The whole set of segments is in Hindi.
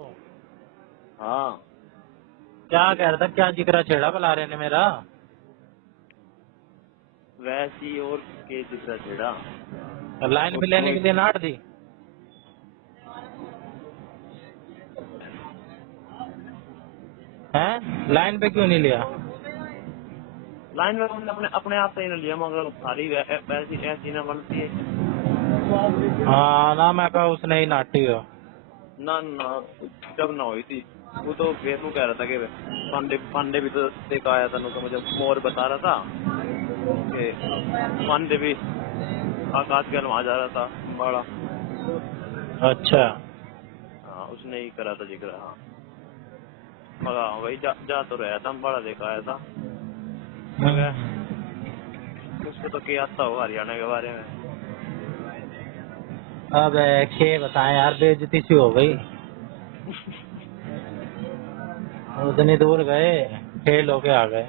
हाँ क्या कह रहा था, क्या जिक्र छेड़ा बुला रहे ने मेरा? वैसी और के जितना छेड़ा लाइन और पे लेने तू के लिए नाट दी है? लाइन पे क्यों नहीं लिया? लाइन में हमने अपने अपने आप से ही न लिया मगर सारी ऐसी ऐसी ना बनती है हाँ ना, मैं कहा उसने ही नाटी हो। ना ना जब ना हुई थी वो तो फिर वो कह रहा था कि पांडे पांडे भी तो देखा आया था तो मुझे मोर बता रहा था कि पांडे भी आकाश के वहां जा रहा था बड़ा। अच्छा। हाँ उसने ही करा था जिक्र। हाँ मगर वही जा तो रहा था बड़ा देखा आया था मगर उसको तो क्या आता हो हरियाणा के बारे में। अब खे बताएं यार, बेइज्जती सी हो गई। उतनी दूर गए, फेल होके आ गए।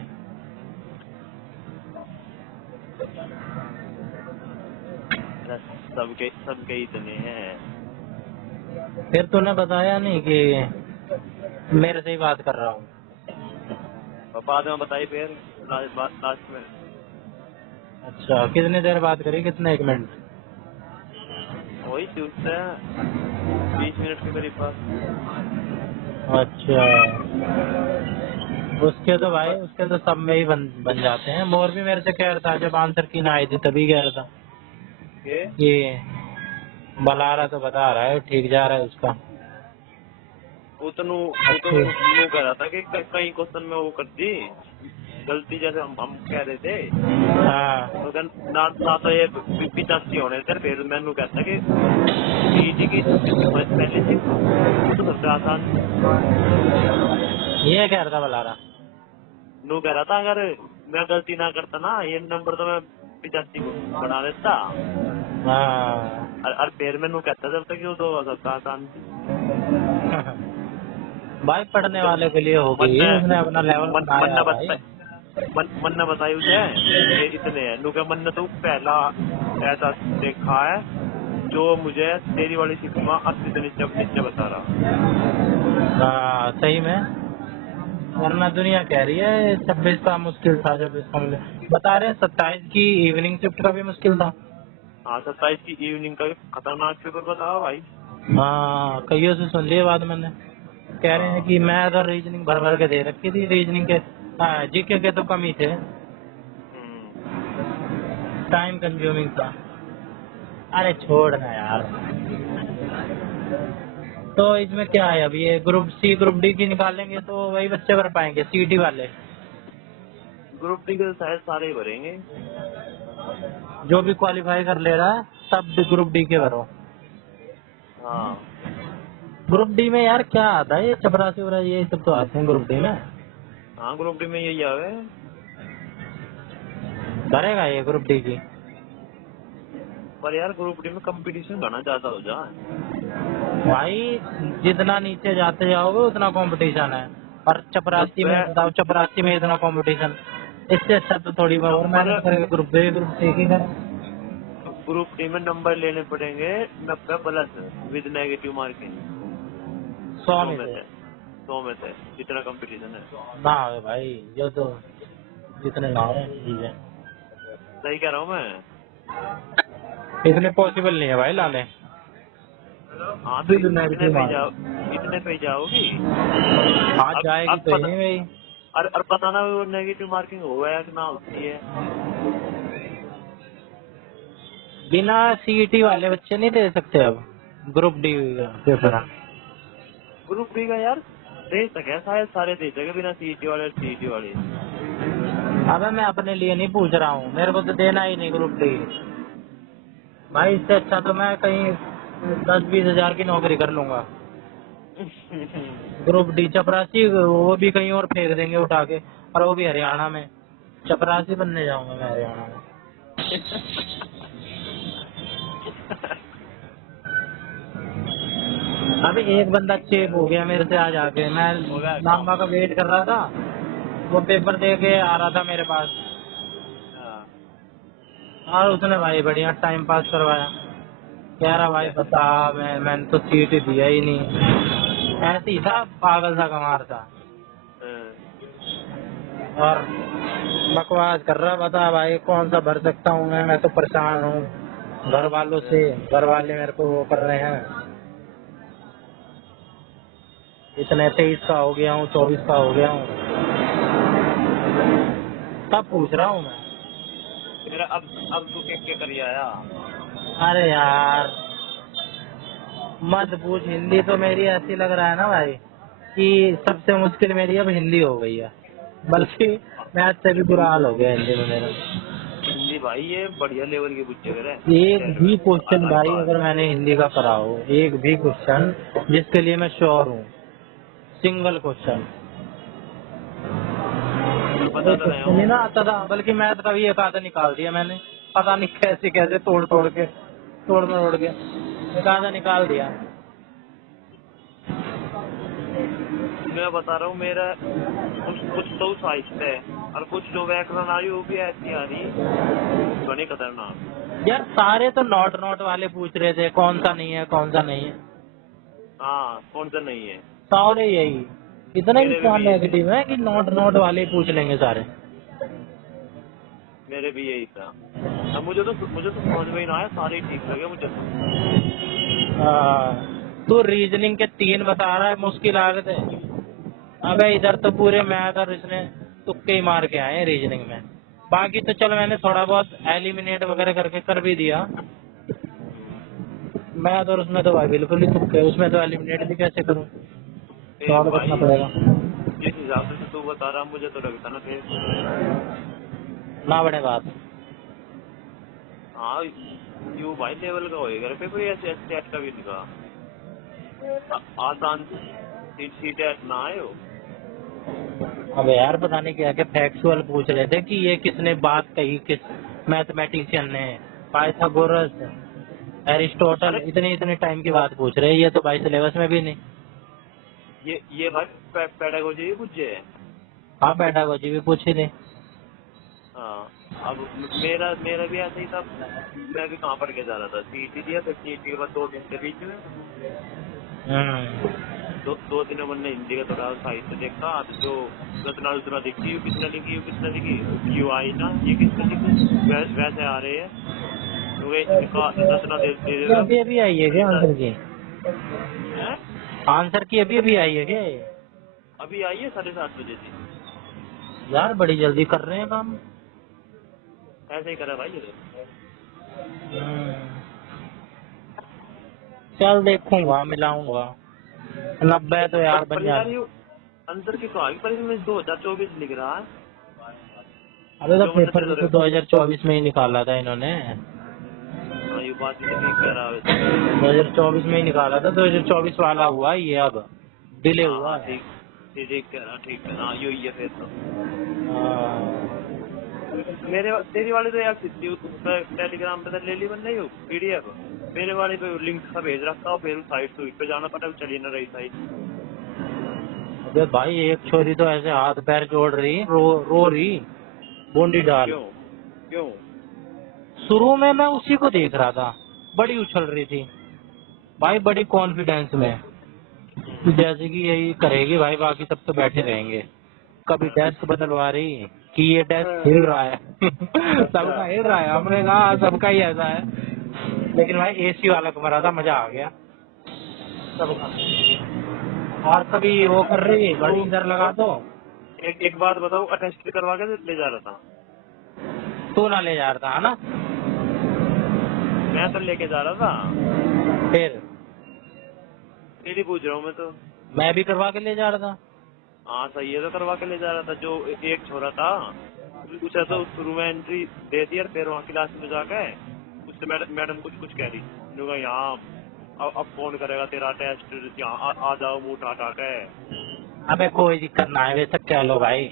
अरे सबके इतने हैं। फिर तूने बताया नहीं कि मेरे से ही बात कर रहा हूँ? और बाद में बताई फिर लास्ट में अच्छा, कितनी देर बात करी, कितने, 1 मिनट? वही थी उससे 20 मिनट के करीब बात। अच्छा, उसके तो भाई, उसका उसके तो सब में ही बन जाते हैं। मोर भी मेरे से कह रहा था जब आंसर की ना आई थी, तभी कह रहा था के कि बुला रहा तो बता रहा है ठीक जा रहा है उसका। उतनु अच्छी। उतनु नु कह रहा था कि कई क्वेश्चन में वो कर दी गलती जैसे हम कह रहे थे हाँ, तो ना तो ये 85 होने थे फिर मैंने कहता कि सीईटी की पहली थी वो तो सबसे आसान थी। ये कह रहा था बुला रहा। नू कह रहा था अगर मैं गलती ना करता ना ये नंबर तो मैं 85 को बना देता हाँ। और फिर मैंने कहता जब तक वो तो सबसे आसान थी। भाई पढ़ने जब वाले के लिए होगी, मन ने उसने अपना लेवल मन बनाया ने है भाई। बता मन ने बताई उसे ये इतने हैं नू क्या मन ने तो पहला ऐसा देखा है जो मुझे तेरी वाली शिफ्ट में 80 से नीचे नीचे बता रहा। हाँ सही में, वरना दुनिया कह रही है 26 का मुश्किल था, 26 का मिले। बता रहे हैं 27 की इवनिंग शिफ्ट का भी मुश्किल था। हाँ 27 की इवनिंग का खतरनाक पेपर बताओ भाई। हाँ, कईयों से सुन लिया बाद मैंने। कह रहे हैं हाँ कि मैं अगर रीजनिंग भर भर के दे रखी थी, रीजनिंग के, हाँ जीके के तो कम ही थे। हम्म, टाइम कंज्यूमिंग था। अरे छोड़ ना यार। तो इसमें क्या है, अब ये ग्रुप सी ग्रुप डी की निकालेंगे तो वही बच्चे भर पाएंगे, सीटी वाले। ग्रुप डी के शायद सारे ही भरेंगे। जो भी क्वालिफाई कर ले रहा है सब ग्रुप डी के भरो। हाँ ग्रुप डी में यार क्या आता है, ये चपरासी वगैरह ये सब तो आते हैं ग्रुप डी में। हाँ ग्रुप डी में यही आवे। भरेगा ये ग्रुप डी की? पर यार ग्रुप डी में कंपटीशन घना ज्यादा हो जाए। भाई जितना नीचे जाते जाओगे उतना कंपटीशन है। और जब चपरासी में वह बताओ, चपरासी में इतना कंपटीशन, इससे अच्छा तो थोड़ी बहुत और नंबर मेहनत करके ग्रुप डी की करें। ग्रुप डी में नंबर लेने पड़ेंगे 90+ विद नेगेटिव मार्किंग 100 100 में में से से 100 में से जितना कंपटीशन है। ना हो भाई, ये तो जितने ना हो ठीक है। सही कह रहा हूँ मैं। इतने पॉसिबल नहीं है भाई लाने। हाँ तो विद नेगेटिव मार्क इतने पे ही जाओगी। आज जाएगी अब तो पता यही भाई। और पता ना वो नेगेटिव मार्किंग हो या कि ना होती है। बिना सीईटी वाले बच्चे नहीं दे सकते अब group D paper? Group D का यार दे सके शायद सारे दे सके बिना सीईटी वाले और सीईटी वाले। अबे मैं अपने लिए नहीं पूछ रहा हूँ, मेरे को तो देना ही नहीं ग्रुप डी। भाई इससे अच्छा तो मैं कहीं 10-20 हजार की नौकरी कर लूंगा। ग्रुप डी चपरासी वो भी कहीं और फेंक देंगे उठा के, और वो भी हरियाणा में। चपरासी बनने जाऊंगा मैं हरियाणा में। अभी एक बंदा चेप हो गया मेरे से आज आके, मैं हो गया काम। लांबा का वेट कर रहा था, वो पेपर दे के आ रहा था मेरे पास, हाँ, और उसने भाई बढ़िया टाइम पास करवाया। कह रहा भाई क्या बता, मैंने तो सीट दिया ही नहीं। ऐसे ही था, पागल सा कमार था। हाँ, और बकवास कर रहा, बता भाई कौन सा भर सकता हूँ मैं तो परेशान हूँ घर वालों से, घर वाले मेरे को वो कर रहे हैं, इतने 23 का हो गया हूँ, 24 का हो गया हूँ, तब पूछ रहा हूँ मैं। मेरा अब तू क्या करी आया? अरे यार मत पूछ, हिंदी तो मेरी ऐसी लग रहा है ना भाई कि सबसे मुश्किल मेरी अब हिंदी हो गई है, बल्कि मैथ से भी बुरा हाल हो गया हिंदी में मेरा। हिंदी भाई ये बढ़िया लेवल की बुच्चे करे एक शहर में। भी क्वेश्चन भाई अल्फाज अगर मैंने हिंदी का करा हो, एक भी क्वेश्चन जिसके लिए मैं श्योर हूँ, सिंगल क्वेश्चन, बता एक तो रहे क्वेश्चन ही हूँ। ना आता था, बल्कि मैथ का भी एक आधा निकाल दिया मैंने, पता नहीं कैसे कैसे तोड़ तोड़ के, तोड़ मरोड़ के एक आधा निकाल दिया। मैं बता रहा हूँ मेरा कुछ कुछ तो साहित्य है और कुछ जो व्याकरण आ रही वो भी ऐसी आ रही बड़ी खतरनाक। यार सारे तो नॉट नॉट वाले पूछ रहे थे, कौन सा नहीं है कौन सा नहीं है, हाँ कौन सा नहीं है। सारे यही, इतना मेरे में इंसान भी ये नेगेटिव है कि नॉट नॉट वाले ही पूछ लेंगे सारे। मेरे भी यही था। अब मुझे तो समझ में ही ना आया, सारे ही ठीक लगे मुझे तो। तो रीजनिंग के 3 बता रहा है मुश्किल आ गए थे, अबे इधर तो पूरे मैथ और इसने तुक्के ही मार के आए हैं रीजनिंग में। बाकी तो चलो मैंने थोड़ा बहुत एलिमिनेट वगैरह करके कर भी दिया, मैथ और उसमें तो भाई बिल्कुल ही तुक्के, उसमें तो एलिमिनेट भी कैसे करूँ, ए सॉल्व करना भाई पड़ेगा। जिस हिसाब से तू बता रहा मुझे तो लगता ना थे। ना बड़े बात। हाँ यू भाई लेवल का होएगा पे कोई ऐसे ऐसे का भी निका आसान सीट ना आए हो। अब यार पता नहीं क्या क्या फैक्चुअल पूछ रहे थे कि ये किसने बात कही, किस मैथमेटिशियन ने, पाइथागोरस, एरिस्टोटल, अरे इतने इतने टाइम की बात पूछ रहे हैं, ये तो भाई सिलेबस में भी नहीं। ये भाई पेडागोजी भी पूछे है। हाँ पेडागोजी भी पूछी थी। हाँ अब मेरा मेरा भी ऐसा ही था। मैं भी कहाँ पढ़ के जा रहा था, सीटी दिया, फिर सीटी के बाद 2 दिन के बीच में हम्म। दो दिनों मैंने हिंदी का थोड़ा साहित्य देखा। अब जो रचना रचना देखी, यू किसने लिखी, यू किसने लिखी, यू आई ना, ये किसने लिखी, वैसे आ रहे हैं क्योंकि इनका रचना दे ये देगा। अभी अभी आई है क्या रचना आंसर की? है आंसर की अभी अभी आई है क्या ये? अभी आई है 7:30 बजे से। यार बड़ी जल्दी कर रहे हैं काम। ऐसे ही करा भाई ये तो। हम्म। चल देखूंगा, मिलाऊंगा, 90 तो यार बन पर यार जाने। ये अंदर की तो आगे पर इसमें 2024 लिख रहा है। अबे तो जो मैंने पेपर भी तेरे तो 2024 में ही निकाला था इन्होंने, हाँ ये बात भी तो ठीक कह रहा है वैसे। 2024 में ही निकाला था, 2024 वाला हुआ ये, अब डिले हाँ हुआ हाँ है। ठीक ठीक कह रहा, ठीक है हाँ यही है फिर तो। हाँ। तेरी वाली तो यार सिद्धि उस पर टेलीग्राम पे तो ले ली मैंने यू पीडीएफ। मेरे वाले पे लिंक सा भेज रखा हूँ, फिर साइट सुइट पे जाना पड़ा, चली ना रही साइट। अबे भाई एक छोरी तो ऐसे हाथ पैर जोड़ रही, रो रही, बूंदी डाल। क्यों क्यों? शुरू में मैं उसी को देख रहा था, बड़ी उछल रही थी भाई, बड़ी कॉन्फिडेंस में, कि जैसे कि यही करेगी भाई, बाकी सब तो बैठे रहेंगे। कभी डेस्क बदलवा रही कि ये डेस्क हिल रहा है सबका हिल रहा है, हमने कहा सबका ही ऐसा है, लेकिन भाई एसी वाला कमरा था, मजा आ गया सबका। और कभी वो कर रही तो घड़ी इधर लगा दो। एक बात बताओ, अटेस्ट करवा के ले जा रहा था? तू ना ले जा रहा था, है ना? मैं तो लेके जा रहा था। फिर तेरी पूछ रहा हूँ मैं तो। मैं भी करवा के ले जा रहा था। हाँ सही है, तो करवा के ले जा रहा था। जो एक छोरा था उसे तो शुरू में एंट्री दे दी और फिर वहाँ क्लास में जाके उससे मैडम कुछ कुछ कह रही। मैंने कहा यहाँ अब कौन करेगा तेरा टेस्ट, यहाँ आ जाओ मुंह उठा उठा के। अबे कोई दिक्कत ना है, बेशक कह लो भाई,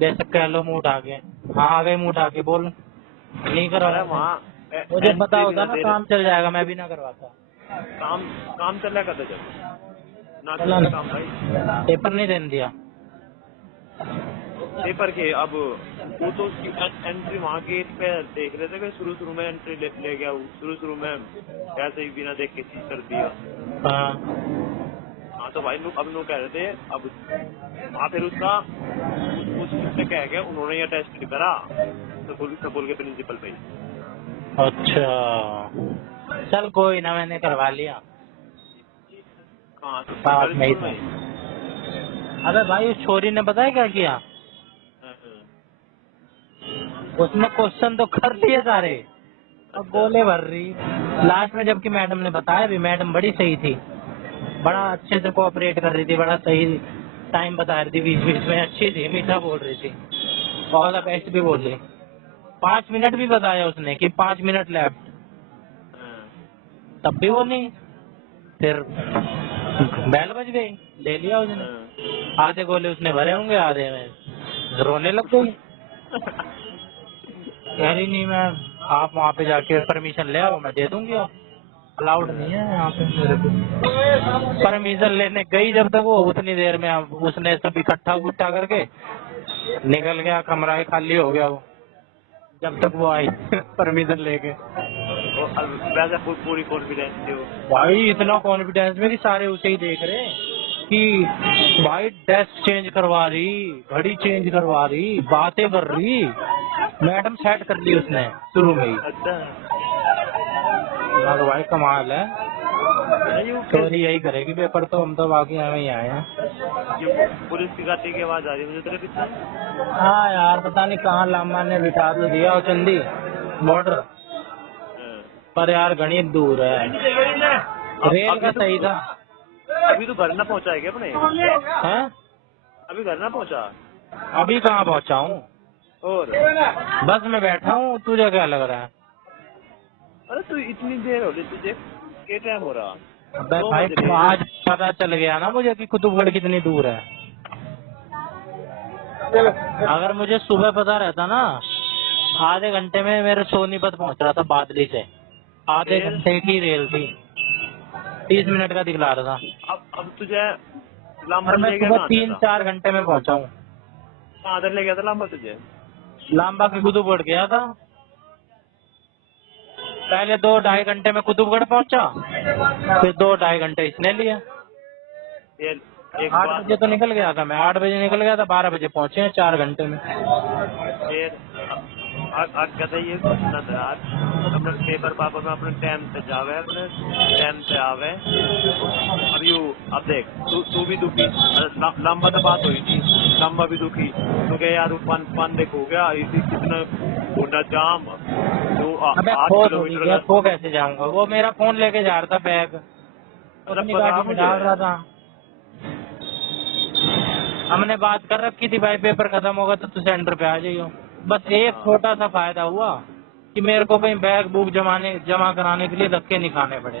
बेशक कह लो मुंह उठा के। हाँ आ गए मुंह उठा के, बोल नहीं अरे करवाते। वहाँ मुझे पता एंट्री भी होता ना ना दे रहे। काम चल जाएगा, मैं भी ना करवाता। काम काम चला करता जब ना चला चले काम भाई। ना, पेपर नहीं देने दिया। पेपर के अब वो तो उसकी एंट्री वहाँ गेट पे देख रहे थे कि शुरू शुरू में एंट्री ले गया, शुरू शुरू में ऐसे ही बिना देख के चीज कर दिया। हाँ। हाँ हाँ तो भाई अब कह रहे थे अब हाँ फिर उसका उसने कह के उन्होंने ये टेस्ट करा स्कूल के प्रिंसिपल पे। अच्छा, चल कोई ना, मैंने करवा लिया। हाँ तो पास सरकारी में ही स्कूल था। में। अबे भाई उस छोरी ने पता है क्या किया, उसने क्वेश्चन तो कर लिए सारे, अब अच्छा गोले भर रही लास्ट में, जबकि मैडम ने बताया भी, मैडम बड़ी सही थी, बड़ा अच्छे से कोऑपरेट कर रही थी, बड़ा सही टाइम बता रही थी, बीच बीच में अच्छी थी, मीठा बोल रही थी, ऑल द बेस्ट भी बोल रही। 5 मिनट भी बताया उसने कि 5 मिनट लेफ्ट, तब भी वो नहीं। फिर बैल बज गई, ले लिया उसने, आधे गोले उसने भरे होंगे, आधे में रोने लग गई। कह रही नहीं मैं, आप वहाँ पे जाके परमिशन ले आओ, मैं दे दूंगी, आप अलाउड नहीं है यहाँ पे मेरे को। परमिशन लेने गई जब तक वो, उतनी देर में उसने सब इकट्ठा उट्ठा करके निकल गया, कमरा ही खाली हो गया वो, जब तक वो आई परमिशन लेके। वैसे पूरी कॉन्फिडेंस थी वो। भाई इतना कॉन्फिडेंस में कि सारे उसे ही देख रहे कि भाई डेस्क चेंज करवा रही, घड़ी चेंज करवा रही, बातें कर रही, मैडम सेट कर ली उसने शुरू में ही। अच्छा तो भाई कमाल है, नहीं वो चोरी यही करेगी पेपर तो, हम तो बाकी हमें ही आए हैं। ये पुलिस की गाड़ी की आवाज आ रही है मुझे तेरे पीछे। हाँ यार, पता नहीं कहाँ लामा ने बिठा तो दिया वो चंदी बॉर्डर पर, यार घनी दूर है, रेल का सही था। अभी तो घर ना पहुंचा है क्या अपने? हैं? अभी घर ना पहुंचा? अभी कहाँ पहुँचा हूँ, और बस में बैठा हूँ, तुझे क्या लग रहा है? अरे तू इतनी देर हो गई तुझे, क्या टाइम हो रहा? अबे 2 भाई बज रहे हैं। आज पता चल गया ना मुझे कि कुतुबगढ़ कितनी दूर है। अगर मुझे सुबह पता रहता ना, आधे घंटे में मेरे सोनीपत पहुंच रहा था बादली से, आधे फिर? घंटे की रेल थी, 30 मिनट का दिखला रहा था। अब तुझे लांबा और मैं ले गया सुबह कहाँ से था? 3-4 घंटे में पहुंचा हूँ। कहाँ ले गया था लांबा तुझे? लांबा के कुतुबगढ़ गया था, पहले 2-2.5 घंटे में कुतुबगढ़ पहुंचा, फिर 2-2.5 घंटे इसने लिया। ये एक 8 बात बजे तो निकल गया था मैं, 8 बजे निकल गया था, 12 बजे पहुंचे हैं, 4 घंटे में। फिर आज कहते ये पूछना था आज अपने पेपर पापा में अपने टाइम से जावे, अपने टाइम से आवे। अब यू अब देख तू भी दुखी, लंबा तो बात हुई थी, लंबा भी दुखी, तो क्या यार पान देखो गया इतना होना जाम तो अबे 8 खो थोड़ी किलोमीटर गया, का। खो कैसे जाऊंगा, वो मेरा फोन लेके जा रहा था, बैग अपनी गाड़ी में डाल रहा था। हमने बात कर रखी थी भाई, पेपर खत्म होगा तो तू सेंटर पे आ जाइयो। बस एक छोटा सा फायदा हुआ कि मेरे को कहीं बैग बुक जमा कराने के लिए धक्के नहीं खाने पड़े।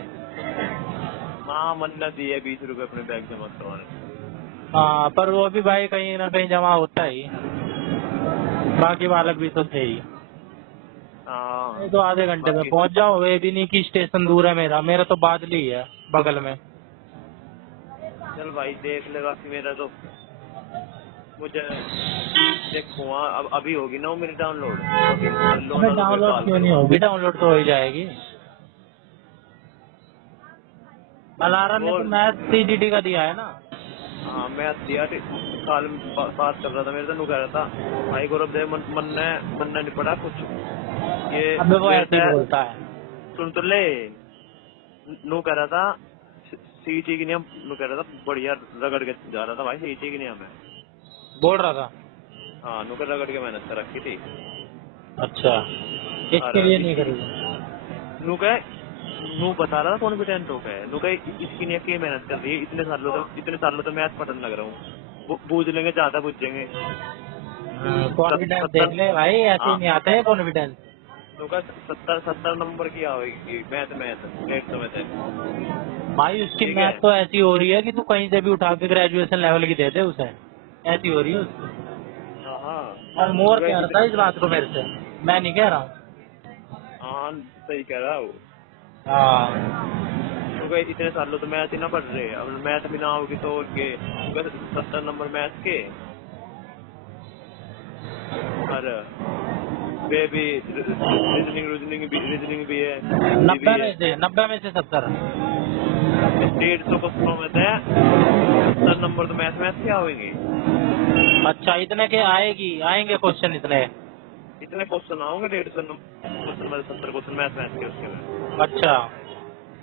हाँ मन्नत दी है 20 रुपए अपने बैग जमा करवाने। हाँ, पर वो भी भाई कहीं ना कहीं जमा होता ही, बाकी बालक भी तो थे ही। हाँ तो आधे घंटे में पहुंच जाओ, ये भी नहीं कि स्टेशन दूर है, मेरा तो बादली है बगल में। चल भाई देख लेगा कि मेरा तो मुझे देखो अब अभी होगी ना वो मेरी डाउनलोड, डाउनलोड क्यों नहीं होगी, डाउनलोड तो हो ही जाएगी। अलार्म ने तो मैथ CGT का दिया है ना। हाँ मैं दिया कल बात कर रहा था, मेरे से कह रहा था भाई गौरव देव मन नहीं पड़ा कुछ ये। अब वो ऐसे ही बोलता है। सुन तो ले, नू कह रहा था सीटी की नियम, नू कह रहा था बढ़िया रगड़ के जा रहा था भाई सीटी की नियम है, बोल रहा था। हाँ नू कर रगड़ के मेहनत कर रखी थी। अच्छा, इसके लिए नहीं करेगी। नू बता रहा था कॉन्फिडेंट हो गए, नू कहे इसकी नहीं की मेहनत कर रही है, इतने सालों तो मैथ पढ़ने लग रहा हूँ, बूझ लेंगे ज्यादा बूझेंगे। कॉन्फिडेंस देख ले भाई, ऐसे नहीं आता है कॉन्फिडेंस। नू कहा 70 नंबर की आएगी मैथ 150 में से। भाई उसकी मैथ तो ऐसी हो रही है कि तू कहीं से भी उठा के ग्रेजुएशन लेवल की दे दे उसे, ऐसी हो रही है उसकी। और मोर कह रहा था इस बात को मेरे से, मैं नहीं कह रहा हूँ। हाँ सही कह रहा हूँ। हाँ, क्योंकि इतने सालों तो मैथ ही ना पढ़ रहे, अब मैथ भी ना होगी तो के 70 नंबर मैथ के, और बेबी रीजनिंग भी है। 90 में से 70। 150 क्वेश्चनों में से 70 नंबर तो मैथ के आएंगे। अच्छा, इतने के आएंगे क्वेश्चन इतने? इतने क्वेश्चन आओगे 150 क्वेश्चन में 70 क्वेश्चन मैथ के उसके में। अच्छा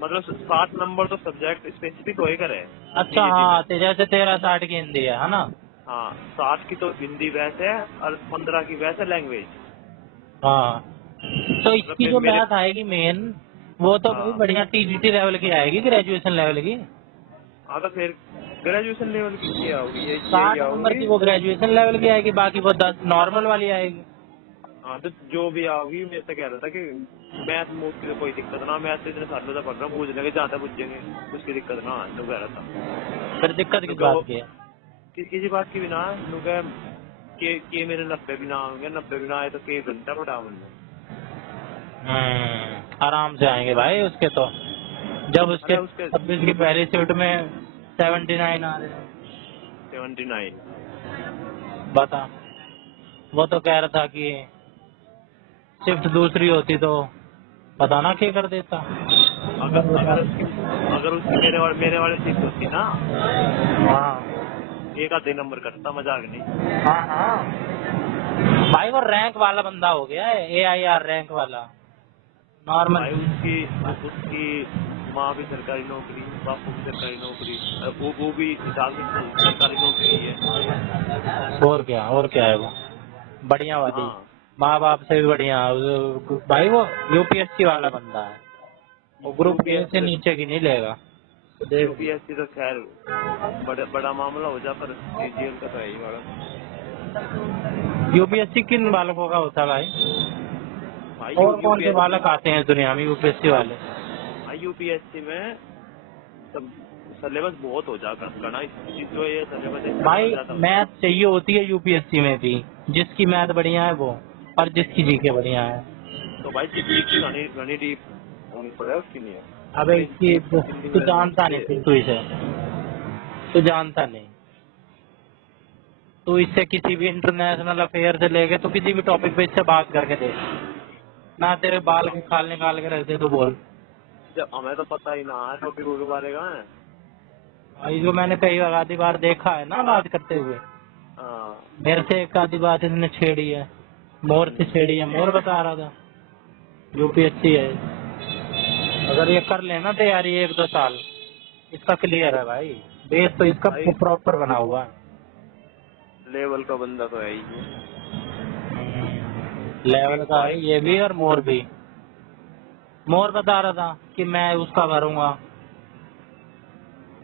मतलब 60 नंबर तो सब्जेक्ट स्पेसिफिक हो ही करे। अच्छा, हाँ तो जैसे 13-60 की हिंदी है ना? हाँ, 60 की तो हिंदी बैच है और 15 की बैच है लैंग्वेज। हाँ, तो मतलब इसकी जो मेरे मैथ आएगी मेन, वो तो भाई हाँ बढ़िया टीजीटी लेवल की आएगी, ग्रेजुएशन लेवल की। हाँ, तो फिर ग्रेजुएशन लेवल की ये आओगी, ये 60 नंबर आओगी। की वो ग्रेजुएशन लेवल की आएगी, बाकी वो 10 नॉर्मल वाली आएगी। हाँ, तो जो भी आओगी, मैं तो कह रहा था कि मैथ मूथ की तो कोई दिक्कत ना, मैथ तो इतने सालों से पढ़ रहा हूँ, पूछ लेंगे जहाँ तक पूछेंगे, उसकी दिक्कत ना है, तो कह रहा था। फिर दिक्कत किस क्योंकि वो बात की है? किसी बात की भी ना है, के मेरे 90 भी ना होंगे, 90 भी ना आए तो के घंटा पड़ा मैंने। आराम से आएंगे भाई उसके तो, जब उसके अरे उसके 26 की पहली शिफ्ट में 79 आ रहे हैं। 79। बता, वो तो कह रहा था कि शिफ्ट दूसरी होती तो पता ना क्या कर देता। अगर अगर उसकी मेरे वाले सीट होती ना, हाँ एक आधे नंबर करता, मजाक नहीं। हाँ हाँ भाई, वो रैंक वाला बंदा हो गया है, AIR रैंक वाला, नॉर्मल। भाई उसकी उसकी माँ भी सरकारी नौकरी, बापू भी सरकारी नौकरी, वो भी हिसाब से सरकारी नौकरी है। और क्या है वो, बढ़िया वाली, हाँ, माँ बाप से भी बढ़िया। भाई वो UPSC वाला बंदा है, वो ग्रुप ए यूपीएससी से तो नीचे की नहीं लेगा। देख, यूपीएससी तो खैर बड़ा मामला हो जा, पर सीजीएल का तो है ही बड़ा। UPSC किन बालकों का होता है भाई? भाई और कौन से यूपीएससी बालक आते हैं इस दुनिया में UPSC वाले? भाई यूपीएससी में सब सिलेबस बहुत हो जाता घना, जो ये सिलेबस है भाई ज्यादा हो मैथ जाता। चाहिए होती है UPSC में भी, जिसकी मैथ बढ़िया है वो, और जिसकी जीके बढ़िया है। तो भाई चिट्ठी की घनी घनी डीप होनी पड़े उसके लिए। अबे इतनी इसकी हिंदी तू में जानता नहीं, फिर तू इसे, तू जानता नहीं, तू इससे किसी भी इंटरनेशनल अफेयर से लेके तो किसी भी टॉपिक पे इससे बात करके देख, ना तेरे बाल के खाल निकाल के रख दे तो बोल। जब हमें तो पता ही ना है टॉपिक के बारे में। भाई जो मैंने कई आधी बार देखा है ना बात करते हुए, हाँ, मेरे से एक आधी बात इसने छेड़ी है, मोर से छेड़ी है, मोर बता रहा था UPSC है। अगर ये कर लेना तैयारी 1-2 साल, इसका क्लियर है भाई, बेस तो इसका भाई प्रॉपर बना हुआ है। लेवल का बंदा तो है ही वो। बाकी लेवल का है भाई ये भी, और मोर भी। मोर बता रहा था कि मैं उसका भरूंगा,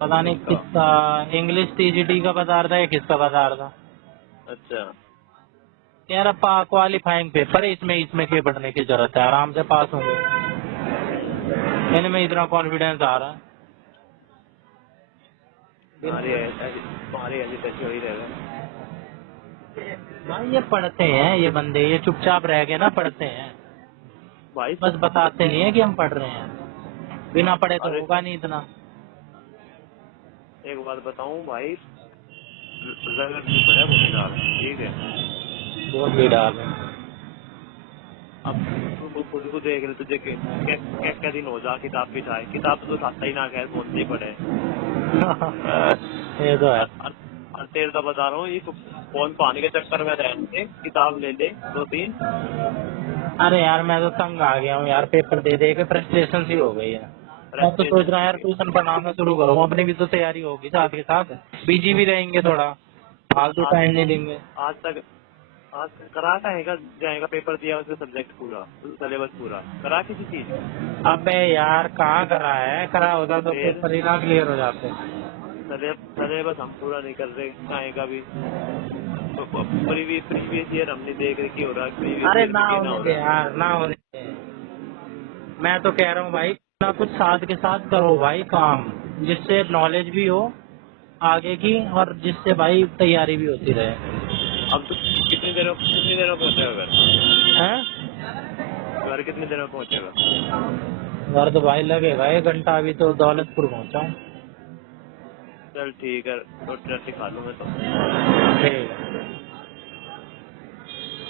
पता नहीं इसका किसका, इंग्लिश TGT का बता रहा था या किसका बता रहा था। अच्छा, कह रहा क्वालिफाइंग पेपर है, इसमें इसमें के पढ़ने की जरूरत है, आराम से पास होंगे, इनमें इतना कॉन्फिडेंस आ रहा है। तुम्हारी ऐसी तैसी हो ही रहेगा। भाई ये पढ़ते हैं ये बंदे, ये चुपचाप रह गए ना, पढ़ते हैं, भाई बस बताते नहीं है कि हम पढ़ रहे हैं, बिना पढ़े तो अरे होगा नहीं इतना। एक बात बताऊं भाई, रगड़ नहीं पड़ा वो फिलहाल, ठीक है। बहुत भी डाल है। अब तू खुद को देख ले, तुझे क्या दिन हो जा किताब बिछाए, किताब तो खाता ही ना, खैर कौन सी पढ़े। ये तो है। और तेरे तो बता रहा हूँ, ये फोन पानी के चक्कर में रहने से किताब ले ले 2-3। अरे यार मैं तो तंग आ गया हूँ यार, पेपर दे दे के फ्रस्ट्रेशन सी हो गई है। मैं तो सोच रहा हूँ यार ट्यूशन पढ़ाना शुरू करूँ, अपनी भी तो तैयारी होगी साथ के साथ, बिजी भी रहेंगे थोड़ा, फालतू आज टाइम नहीं देंगे। आज तक आज करा जाएगा जाएगा पेपर दिया उसका सब्जेक्ट पूरा, सिलेबस पूरा करा किसी चीज का। अबे यार कहाँ करा है, करा होता तो फिर पेपर ही ना क्लियर हो जाते। सिलेबस हम पूरा नहीं कर रहे आएगा भी। प्रीवियस ईयर हमने देख रहे की हो रहा है, प्रीवियस अरे ईयर ना में क्या होने हो दे रहा है। यार, ना होने दे। मैं तो कह रहा हूँ भाई ना, कुछ साथ के साथ करो भाई काम, जिससे नॉलेज भी हो आगे की, और जिससे भाई तैयारी भी होती रहे। अब तो कितनी देर में पहुंचेगा घर? हैं? घर कितनी देर में पहुंचेगा? घर तो भाई लगेगा 1 घंटा, अभी तो दौलतपुर पहुंचा हूँ। चल ठीक है, रोटी राटी खा लूँ मैं तो। ठीक है।